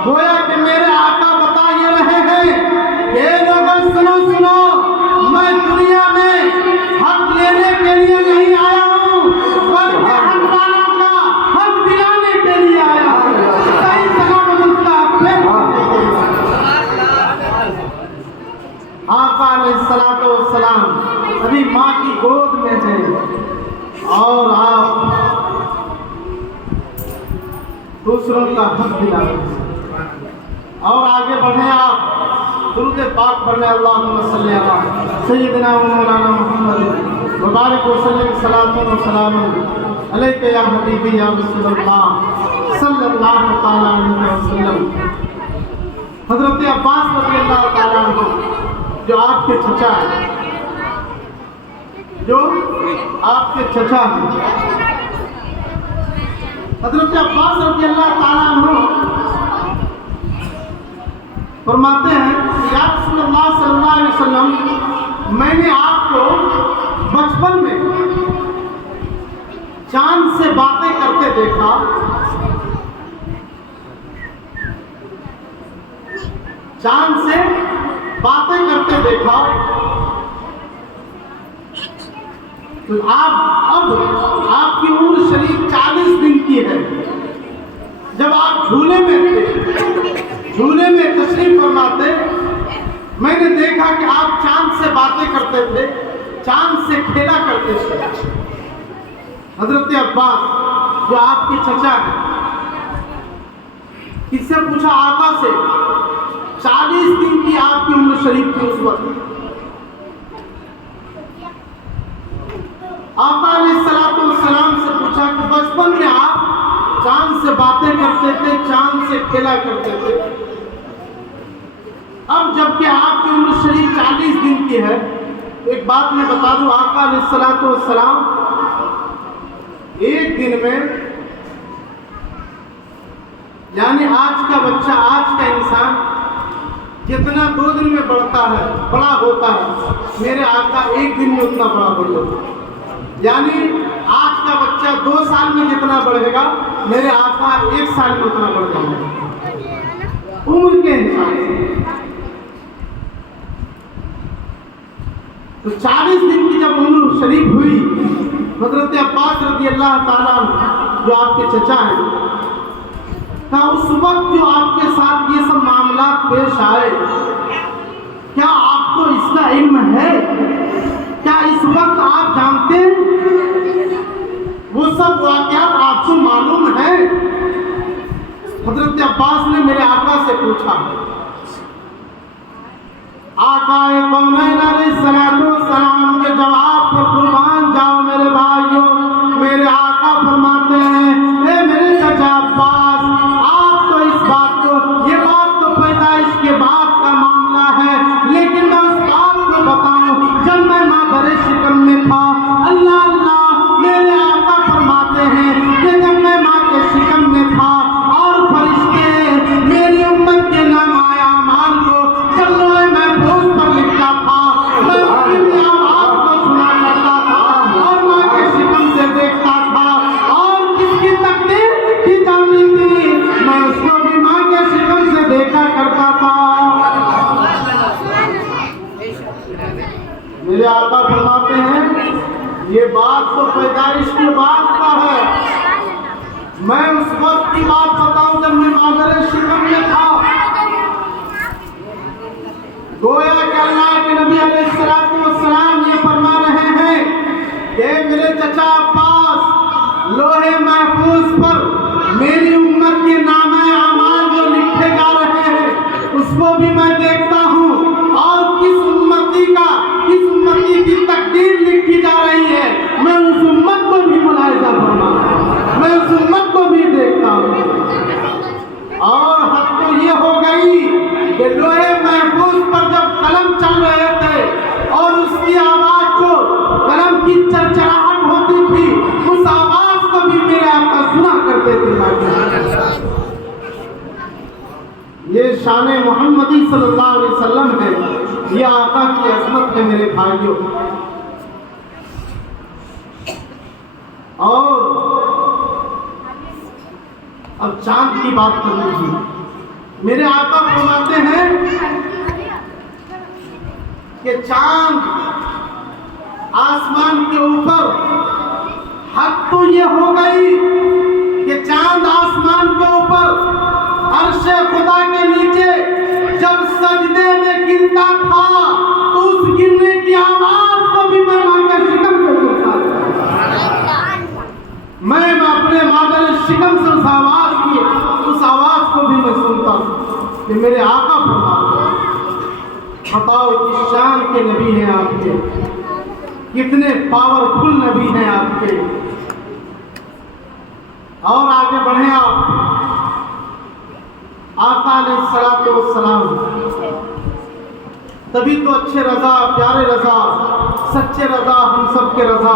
गोया कि मेरे आका बता ये रहे हैं, ये लोगों सुनो सुनो, मैं दुनिया में हक लेने के लिए नहीं आया हूँ, बल्कि हक वालों का हक दिलाने के लिए आया हूँ। सही सलामत उसका आका अलैहिस्सलाम अभी माँ की गोद में थे और आप दूसरों का हक दिला और आगे बढ़े। आप दुरूद पाक पढ़ने, अल्लाहुम्मा सल्ली अला सय्यिदिना व मौलाना मुहम्मद व बारिक व सल्लिम सलातन व सलाम अलैका या हबीबी या रसूलल्लाह सल्लल्लाहु तआला अलैहि वसल्लम। हजरत अब्बास रज़ियल्लाहु तआला अन्हु जो आपके चचा हैं, जो आपके चचा हैं, हजरत अब्बास रज़ियल्लाहु तआला अन्हु फरमाते हैं, या रसूलल्लाह सल्लल्लाहु अलैहि वसल्लम, मैंने आपको बचपन में चांद से बातें करते देखा। चांद से बातें करते देखा। तो अब आपकी उम्र शरीफ 40 दिन की है। जब आप झूले में थे, झूले में तशरीफ फरमाते, मैंने देखा कि आप चांद से बातें करते थे, चांद से खेला करते थे। हजरत अब्बास जो आपके चचा हैं, इससे पूछा आका से, 40 दिन की आपकी उम्र शरीफ थी उस वक्त। आका अलैहिस्सलाम से पूछा कि बचपन में आप चांद से बातें करते थे, चांद से खेला करते थे, अब जबकि आपकी उम्र शरीफ 40 दिन की है, तो एक बात मैं बता दूं, आका अलैहिस्सलाम एक दिन में, यानी आज का बच्चा, आज का इंसान जितना 2 दिन में बढ़ता है, बड़ा होता है, मेरे आका एक दिन में उतना बड़ा बढ़ जाता है। यानी आज का बच्चा 2 साल में जितना बढ़ेगा, मेरे आका 1 साल में उतना बढ़ जाएगा, उम्र के हिसाब से। तो 40 दिन की जब उम्र शरीफ हुई, हजरत अब्बास रज़ी अल्लाह ताला जो आपके चचा हैं, का उस वक्त जो आपके साथ ये सब मामला पेश आए, क्या आपको इसका इल्म है? क्या इस वक्त आप जानते हैं? वो सब वाक़यात आपको मालूम है? हजरत अब्बास ने मेरे आका से पूछा। आकाए कौनैन अलैहिस्सलातु वस्सलाम के जवाब पर कुर्बान जाओ मेरे भाइयों। मेरे आका फरमाते हैं, ए मेरे चचा अब्बास, आप तो इस बात को, ये बात तो पैदाइश के बाद का मामला है, लेकिन मैं उस बात को बताऊं, जब मैं मादर शिकम में था, अल्लाह अल्लाह, मेरे आका फरमाते हैं कि जब मैं माँ के शिकम में था और फरिश्ते मेरी उम्मत के नाम आया अमाल को चलो महफूज पर लिखा था, मैं उसकी भी आवाज को सुना करता था और माँ के शिकम से देखता था, और किसकी तकदीर की जानी थी, मैं उसको भी माँ के शिकम से देखा करता था। मेरे आका फरमाते हैं, ये बात तो पैदाइश के बाद का है, मैं उस वक्त की बात बताऊं जब मैं मादर शिकम में था। गोया कि अल्लाह के नबी अलैहिस्सलातु वस्सलाम ये फरमा रहे हैं कि मेरे चचा अब्बास, लोहे महफूज पर मेरी उम्मत के नामे अमाल जो लिखे जा रहे हैं, उसको भी मैं देखता हूँ, और किस उम्मती की तकदीर लिखी जा रही है, मैं उस उम्मत को भी मुलाहिजा फरमा, मैं उस उम्मत को भी देखता हूँ। और हद तो ये हो गई कि लोहे महफूज पर जब कलम चल रहे थे और उसकी आवाज जो कलम की चरचराहट होती थी, उस आवाज को भी मेरे आका सुना करते थे। ये शान मोहम्मदी सल्लल्लाहु अलैहि वसल्लम है, ये आका की अज़मत है मेरे भाइयों। और अब चांद की बात कर लीजिए। मेरे आका फरमाते हैं कि चांद आसमान के ऊपर, हद तो ये हो गई कि चांद आसमान के ऊपर अर्शे खुदा के नीचे जब सजदे में गिरता था, तो उस गिरने की आवाज को भी मैं माँ के शिकम से सुनता था। मैं अपने मादर शिकम से उस आवाज को भी मैं सुनता हूँ कि मेरे आका फरमाते हैं। बताओ किस शान के नबी हैं आपके, कितने पावरफुल नबी हैं आपके। और आगे बढ़े आप। आका अलैहिस्सलातु वस्सलाम, तभी तो अच्छे रजा, प्यारे रजा, सच्चे रजा, हम सब के रजा,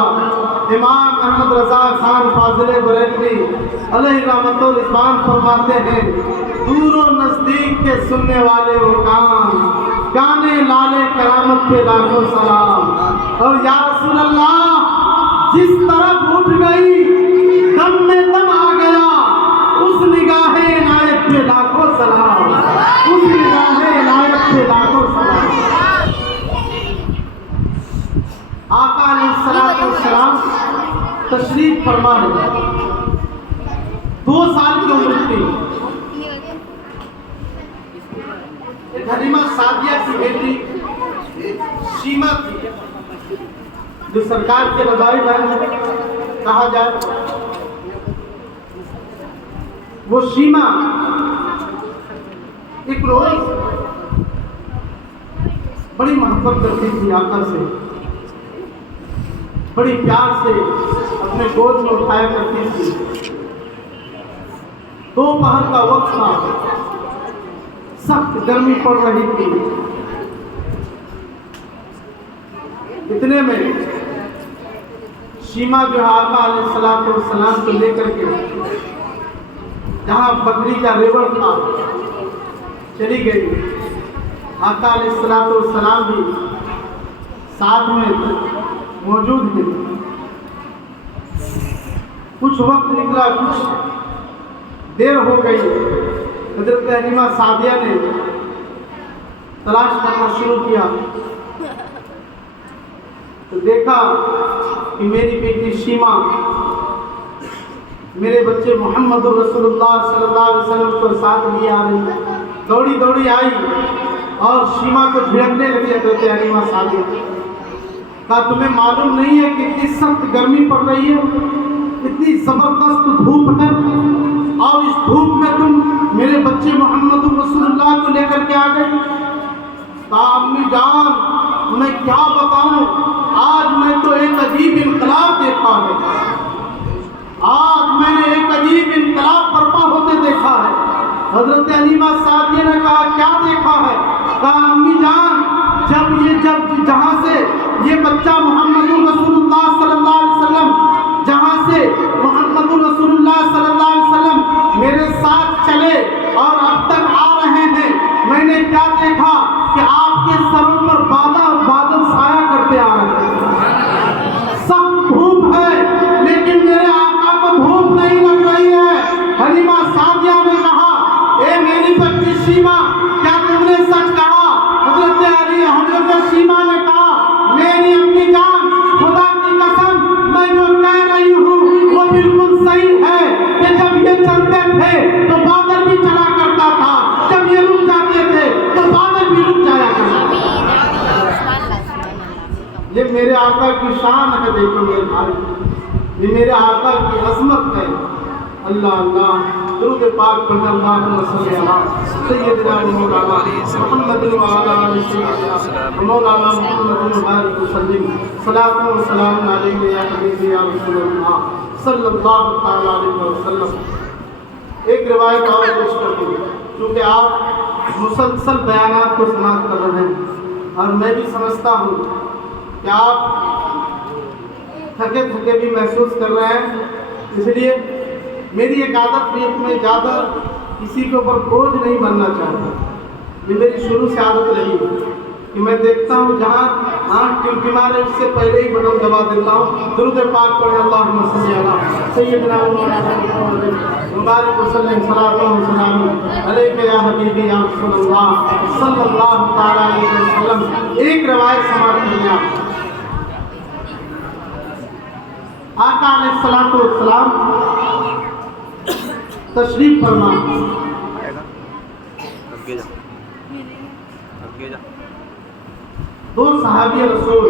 इमाम अहमद रजा खान फाजिल बरेलवी अलैहि रहमतुल इस्लाम फरमाते हैं, दूरो नजदीक के सुनने वाले वो कान, गाने लाले करामत के लाखों सलाम। और या रसूल अल्लाह, जिस तरफ उठ गई दम में दम आ गया, उस निगाहे इनायत पे लाखों सलाम, उस निगाहे इनायत पे लाखों सलाम। आका अलैहिस्सलातु वस्सलाम तशरीफ फरमा है, 2 साल की उम्र थी। हलीमा सादिया की बेटी शीमा थी, जो सरकार के रज़ाई बहन कहा जाए। वो शीमा एक रोज बड़ी मोहब्बत करती थी आका से, बड़ी प्यार से अपने गोद में उठाया करती थी। दोपहर का वक्त था, सख्त गर्मी पड़ रही थी। इतने में शीमा जो आका अलैहिस्सलातु वस्सलाम को लेकर के जहाँ बकरी का रेवड़ था चली गई। आका अलैहिस्सलातु वस्सलाम भी साथ में मौजूद थे। कुछ वक्त निकला, कुछ देर हो गई। हज़रत हलीमा सादिया ने तलाश करना शुरू किया। तो देखा कि मेरी बेटी शीमा मेरे बच्चे मोहम्मद रसूलुल्लाह सल्लल्लाहु अलैहि वसल्लम को साथ लिए आ रही, दौड़ी दौड़ी आई और शीमा को झिड़कने लगी हज़रत हलीमा सादिया। कहा तुम्हें मालूम नहीं है कि इतनी सख्त गर्मी पड़ रही है, इतनी ज़बरदस्त धूप है, और इस धूप में तुम मेरे बच्चे मोहम्मद रसूलुल्लाह को लेकर के आ गए। कहा अम्मी जान मैं क्या बताऊं, आज मैं तो एक अजीब इनकलाब देखा है, आज मैंने एक अजीब इनकलाब बर्पा होते देखा है। हजरत हलीमा सादिया ने कहा क्या देखा है? कहा अम्मी जान जब जहाँ से ये बच्चा मोहम्मद रसूलुल्लाह सल्लल्लाहु अलैहि वसल्लम जहाँ से मोहम्मद रसूलुल्लाह सल्लल्लाहु अलैहि वसल्लम मेरे साथ चले और अब तक आ रहे हैं, मैंने क्या देखा कि आपके सरों पर बादल साया करते आ रहे हैं। सब धूप है लेकिन मेरे आका को धूप नहीं लग रही है। हलीमा सादिया ने कहा ए मेरी बच्ची शीमा क्या तुमने सच कहा? हजरत शीमा ने कहा मेरी अम्मी जान खुदा की कसम मैं जो कह रही हूँ वो बिल्कुल सही है कि जब ये चलते थे तो बादल भी चला करता था, जब ये रुक जाते थे तो बादल भी रुक जाया करता। ये मेरे आका की शान है, देखो मेरे भाई, ये मेरे आका की अजमत है। अल्लाह अल्लाह दुरूद पाक पढ़ना अल्लाहुम्मा सल्ली अला सय्यिदना मौलाना मुहम्मद व अला आलि सय्यिदना मौलाना मुहम्मद व बारिक वसल्लिम सलातु व सलाम अलैहि या हबीबी या रसूलल्लाह सल्लल्लाहु तआला अलैहि वसल्लम। एक रिवायत और पेश कर दूँ, क्योंकि आप मुसलसल बयानात को समाप्त कर रहे हैं और मैं भी समझता हूँ कि आप थके थके भी महसूस कर रहे हैं, इसलिए मेरी एक आदत भी है कि मैं ज़्यादा किसी के ऊपर बोझ नहीं बनना चाहता। ये मेरी शुरू से आदत रही है कि मैं देखता हूँ जहाँ आँख टिमटिमा रहे उससे पहले ही बटन दबा देता हूँ। दुरूद पाक पढ़े अल्लाहुम्मा सल्ली अला सय्यिदना व बारिक वसल्लिम सलातो व सलाम अलैका या हबीबी या रसूलल्लाह सल्लल्लाहु तआला अलैहि वसल्लम। एक रिवायत समाप्त किया, आका अलैहिस्सलातु वस्सलाम तशरीफ फरमा। दो सहाबी रसूल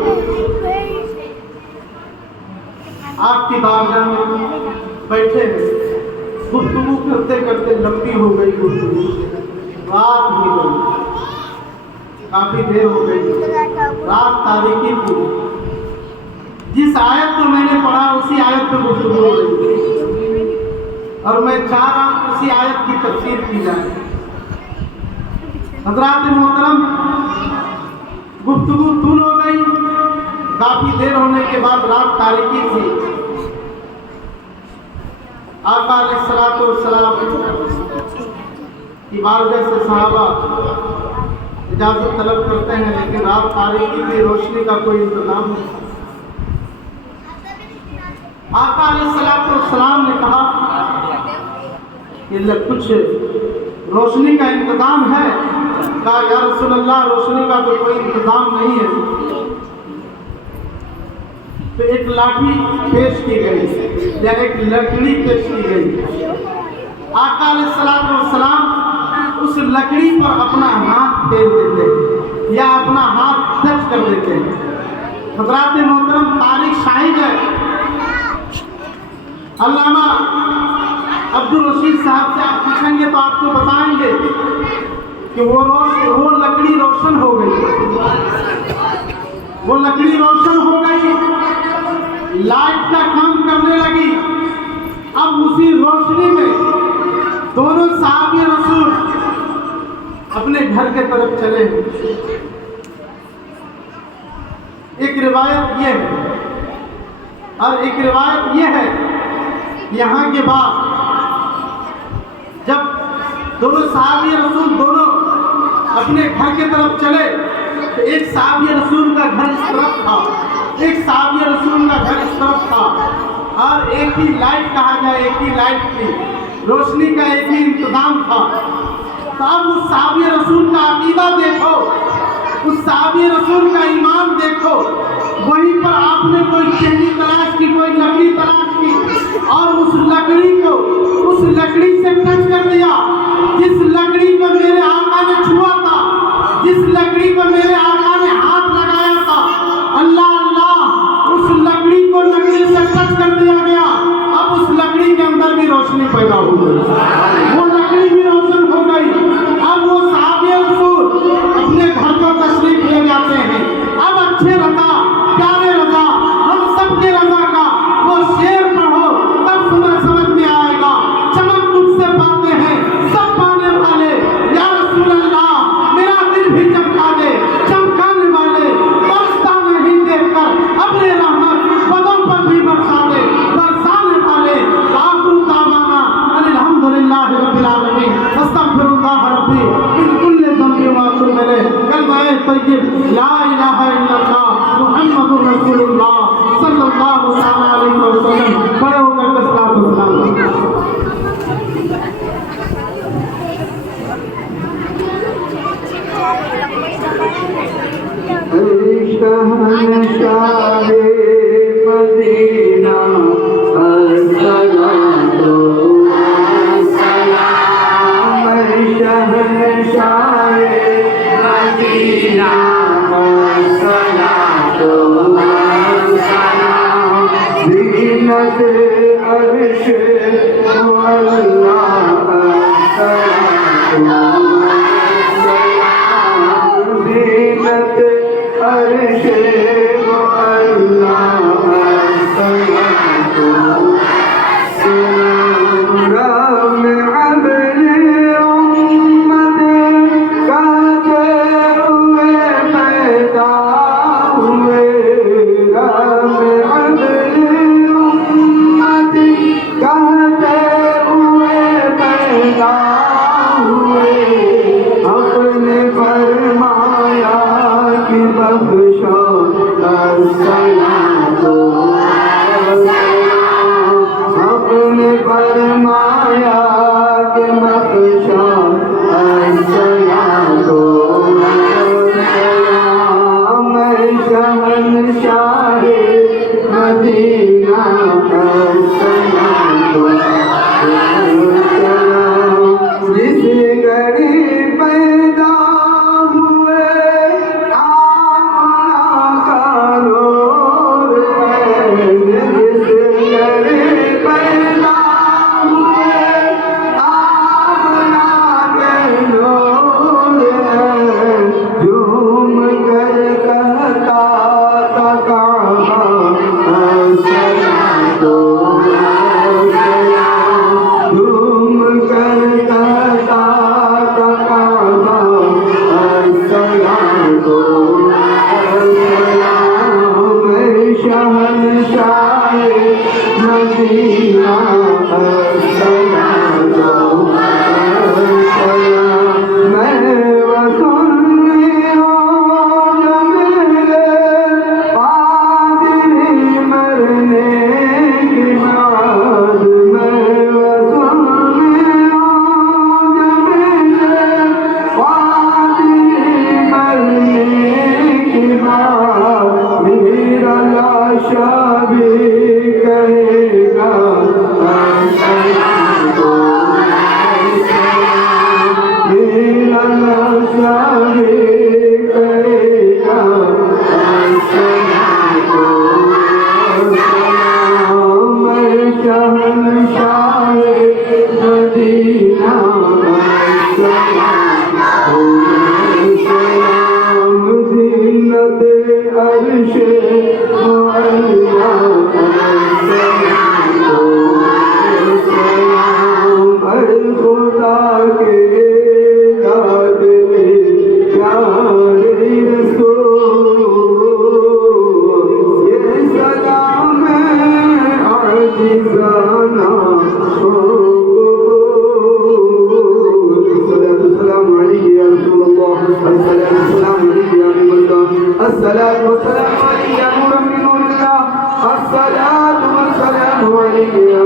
आपकी बारगाह में बैठे हैं, गुफ्तगू करते करते लंबी हो गई गुफ्तगू, रात हो गई, काफी देर हो गई, रात तारीकी थी। जिस आयत को मैंने पढ़ा उसी आयत पे गुफ्तगू हो रही और मैं चाह रहा हूँ उसी आयत की तफसीर की जाए। हज़रात मोहतरम गुफ्तगू दूर हो गई, काफ़ी देर होने के बाद रात तारीकी थी। आका अलैहिस्सलातु वस्सलाम की बारगाह से सहाबा इजाज़त तलब करते हैं, लेकिन रात तारीकी थी, रोशनी का कोई इंतजाम नहीं। आका अलैहिस्सलातु वस्सलाम ने कहा कि कुछ रोशनी का इंतजाम है? कहा या रसूलल्लाह रोशनी का तो कोई इंतजाम नहीं है। तो एक लाठी पेश की गई या एक लकड़ी पेश की गई। आका अलैहिस्सलातु वस्सलाम उस लकड़ी पर अपना हाथ फेर देते या अपना हाथ टच कर देते। हज़रात मोहतरम तारीख शाहिद है, अल्लामा अब्दुल रशीद साहब से आप पूछेंगे तो आपको बताएंगे कि वो लकड़ी रोशन हो गई, वो लकड़ी रोशन हो गई, लाइट का काम करने लगी। अब उसी रोशनी में दोनों सहाबी रसूल अपने घर के तरफ चले। एक रिवायत ये है और एक रिवायत ये है, यहाँ के बाद जब दोनों सहाबी रसूल दोनों अपने घर के तरफ चले तो एक सहाबी रसूल का घर इस तरफ था, एक सहाबी रसूल का घर इस तरफ था और एक ही लाइट कहा जाए, एक ही लाइट थी, रोशनी का एक ही इंतजाम था। तो अब उस सहाबी रसूल का अकीदा देखो उस साहबी रसूल का ईमान देखो। वहीं पर आपने कोई टहनी तलाश की, कोई लकड़ी तलाश की और उस लकड़ी से टच कर दिया। जिस लकड़ी को मेरे आका ने छुआ था, जिस लकड़ी को मेरे आका ने हाथ लगाया था, अल्लाह अल्लाह, उस लकड़ी को लकड़ी से टच कर दिया गया। अब उस लकड़ी के अंदर भी रोशनी पैदा हो गई, वो लकड़ी भी रोशन हो गई। अब वो साहबे रसूल अपने घर को तशरीफ ले जाते हैं। अब अच्छे रजा, प्यारे रजा, हम सबके रजा का वो शेर पढ़ो, तब समझ में आएगा। चमक तुझसे पाते हैं सब पाने वाले, या रसूल अल्लाह मेरा दिल भी चमका दे, चमकाने वाले बरसता नहीं देखकर अपने रहमत पदों पर भी बरसा दे, बरसाने वाले आखिर दामाना अल्हम्दुलिल्लाह रब्बिल आलमीन अस्तगफिरुल्लाह रब्बी मिन कुल्ली ज़ंबि व अतूबु इलैह। कलमा तय्यब ला इलाहा इल्लल्लाह मुहम्मदुर रसूलुल्लाह सल्लल्लाहु अलैहि वसल्लम। खड़े होकर सलात व सलाम। शहंशाहे मदीना अस्सलातो अस्सलाम, शहंशाहे मदीना अस्सलातो अस्सलाम, ज़ीनत अर्श अल्लाह अस्सलातो अस्सलाम, ज़ीनत अर्श अल्लाह अस्सलातो अस्सलाम, राम अब्दे उम्मत कहते हुए पैदा हुए, राम अब्दे उम्मत कहते हुए पैदा हुए। अपने फरमाया कि बख्शो अस्सलातो अस्सलाम, अपने फरमाया कि बख्शो अस्सलातो अस्सलाम, शहंशाहे मदीना अस्सलातो अस्सलाम, जिस घड़ी पैदा हुए आमना का नूर है, जिस घड़ी पैदा हुए आमना के नूर है, झूम कर कहता था काबा अस्सलातो अस्सलाम, झूम कर कहता था काबा अस्सलातो अस्सलाम, शहंशाहे मदीना अस्सलातो अस्सलाम, मैं वसुल्ली जमीले पादरी मरने के बाद, मैं वसुल्ली जमीले पादरी मरने के बाद, मेरा लाशा भी कहेगा अस्सलातो अस्सलाम, मेरा लाशा भी कहेगा अस्सलातो अस्सलाम, शहंशाहे मदीना अस्सलातो अस्सलाम, ज़ीनत अर्श अल्लाह अस्सलातो अस्सलाम, खुदा के लाडले प्यारे रसूल, ये सलाम आजिज़ाना अस्सलामु अलैहि या रसूलल्लाह, अस्सलामु अलैहि या नूरुल्लाह, अस्सलातु वस्सलामु अलैहि या नूरल्लाह, अस्सलातु वस्सलामु अलैहि या